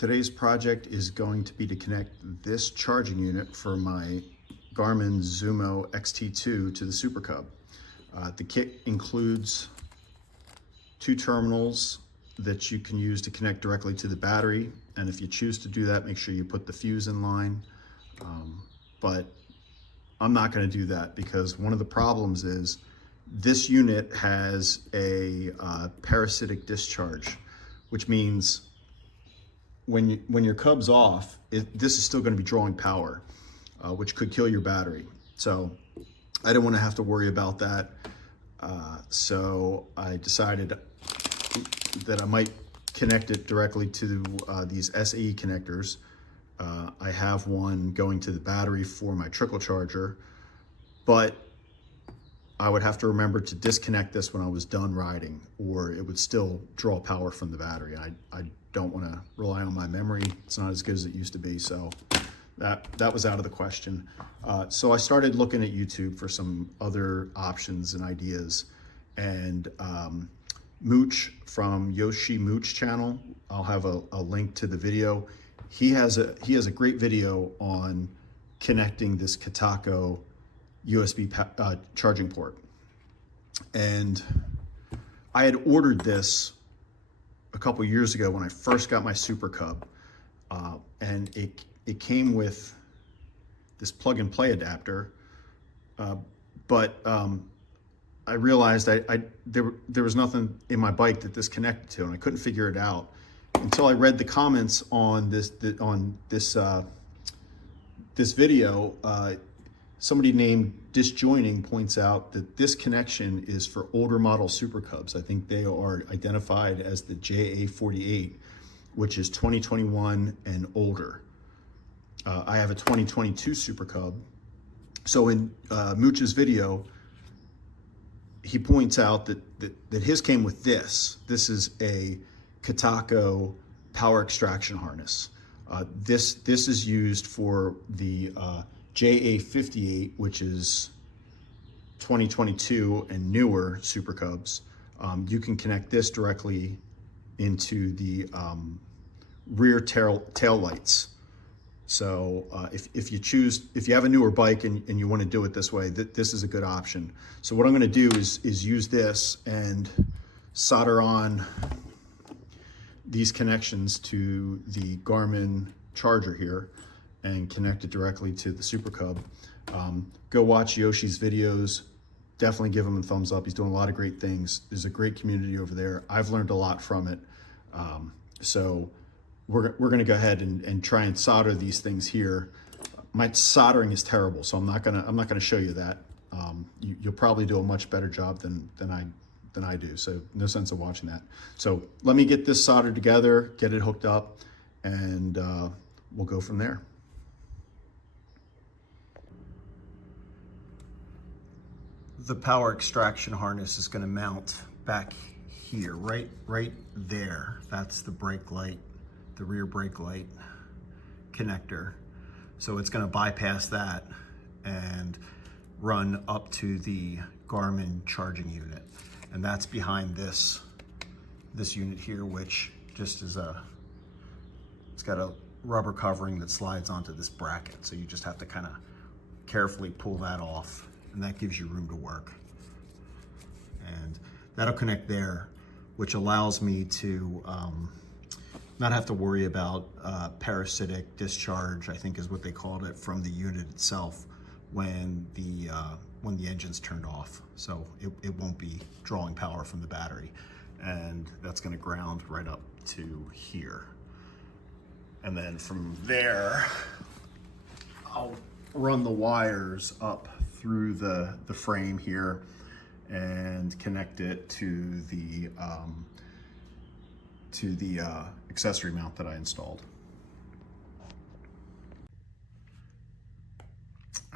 Today's project is going to be to connect this charging unit for my Garmin Zumo XT2 to the Super Cub. The kit includes 2 terminals that you can use to connect directly to the battery, and if you choose to do that, make sure you put the fuse in line. But I'm not going to do that because one of the problems is this unit has a parasitic discharge, which means when your Cub's off, this is still going to be drawing power, which could kill your battery. So I didn't want to have to worry about that. So I decided that I might connect it directly to these SE connectors. I have one going to the battery for my trickle charger, but I would have to remember to disconnect this when I was done riding, or it would still draw power from the battery. I don't want to rely on my memory. It's not as good as it used to be, so that was out of the question. So I started looking at YouTube for some other options and ideas, and Mooch from Yoshi-Mooch channel, I'll have a link to the video. He has a great video on connecting this Kitaco USB charging port. And I had ordered this a couple years ago when I first got my Super Cub, and it came with this plug and play adapter, but I realized there was nothing in my bike that this connected to, and I couldn't figure it out until I read the comments on this video. Somebody named Disjoining points out that this connection is for older model Super Cubs. I think they are identified as the JA48, which is 2021 and older. I have a 2022 Super Cub. So in Mooch's video, he points out that his came with this. This is a Kitaco Power Extraction Harness. This is used for the JA58, which is 2022 and newer Super Cubs. You can connect this directly into the rear tail lights. So if you have a newer bike and you want to do it this way, this is a good option. So what I'm going to do is use this and solder on these connections to the Garmin charger here and connect it directly to the Super Cub. Go watch Yoshi's videos. Definitely give him a thumbs up. He's doing a lot of great things. There's a great community over there. I've learned a lot from it. So we're gonna go ahead and try and solder these things here. My soldering is terrible, so I'm not gonna show you that. You'll probably do a much better job than I do, so no sense of watching that. So let me get this soldered together, get it hooked up, and we'll go from there. The power extraction harness is going to mount back here, right there. That's the brake light, the rear brake light connector. So it's going to bypass that and run up to the Garmin charging unit. And that's behind this unit here, which just is it's got a rubber covering that slides onto this bracket. So you just have to kind of carefully pull that off, and that gives you room to work. And that'll connect there, which allows me to not have to worry about parasitic discharge, I think is what they called it, from the unit itself when the engine's turned off. So it won't be drawing power from the battery. And that's gonna ground right up to here. And then from there, I'll run the wires up through the frame here and connect it to the accessory mount that I installed.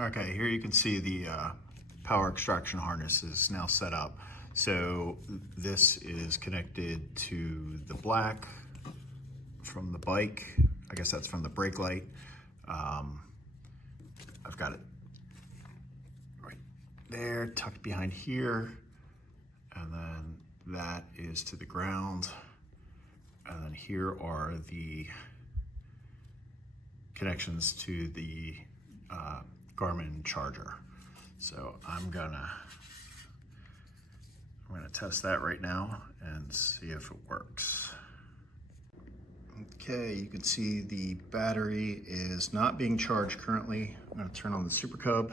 Okay, here you can see the power extraction harness is now set up. So this is connected to the black from the bike. I guess that's from the brake light. I've got it right there, tucked behind here. And then that is to the ground. And then here are the connections to the Garmin charger. So I'm gonna test that right now and see if it works. Okay, you can see the battery is not being charged currently. I'm gonna turn on the Super Cub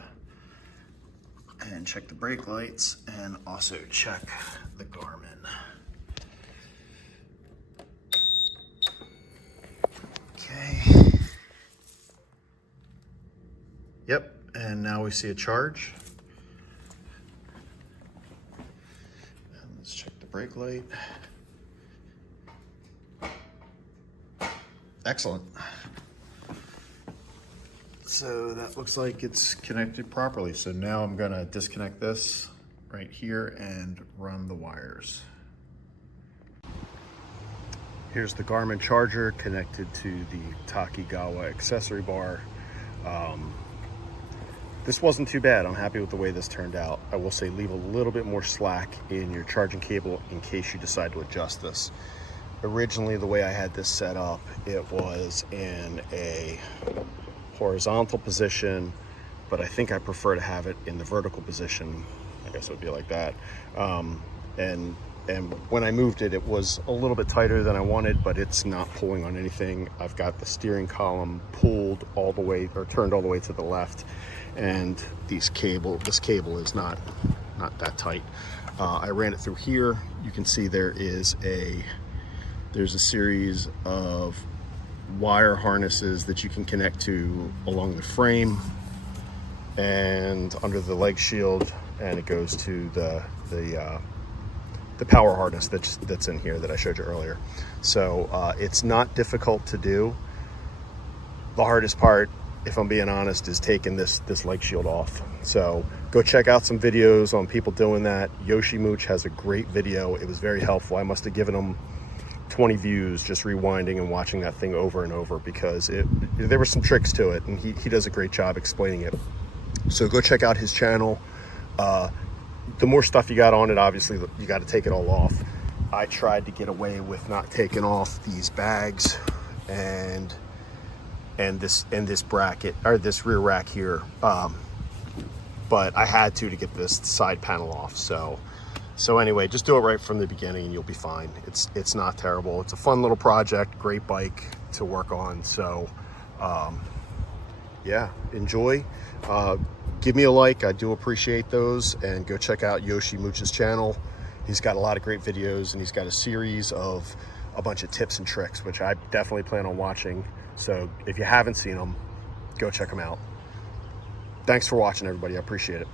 and check the brake lights and also check the Garmin. Okay. Yep, and now we see a charge. And let's check the brake light. Excellent. So that looks like it's connected properly. So now I'm gonna disconnect this right here and run the wires. Here's the Garmin charger connected to the Takigawa accessory bar. This wasn't too bad. I'm happy with the way this turned out. I will say leave a little bit more slack in your charging cable in case you decide to adjust this. Originally, the way I had this set up, it was in a horizontal position, but I think I prefer to have it in the vertical position. I guess it would be like that. And when I moved it, it was a little bit tighter than I wanted, but it's not pulling on anything. I've got the steering column pulled all the way, or turned all the way to the left, and this cable is not that tight. I ran it through here. You can see there's a series of wire harnesses that you can connect to along the frame and under the leg shield, and it goes to the power harness that's in here that I showed you earlier. So it's not difficult to do. The hardest part, if I'm being honest, is taking this leg shield off. So go check out some videos on people doing that. Yoshi-Mooch has a great video. It was very helpful. I must have given him 20 views just rewinding and watching that thing over and over, because there were some tricks to it, and he does a great job explaining it. So go check out his channel. The more stuff you got on it, obviously you got to take it all off. I tried to get away with not taking off these bags and this bracket, or this rear rack here, but I had to get this side panel off. So anyway, just do it right from the beginning and you'll be fine. It's not terrible. It's a fun little project, great bike to work on. So yeah, enjoy. Give me a like, I do appreciate those, and go check out Yoshi-Mooch's channel. He's got a lot of great videos, and he's got a series of a bunch of tips and tricks, which I definitely plan on watching. So if you haven't seen them, go check them out. Thanks for watching, everybody. I appreciate it.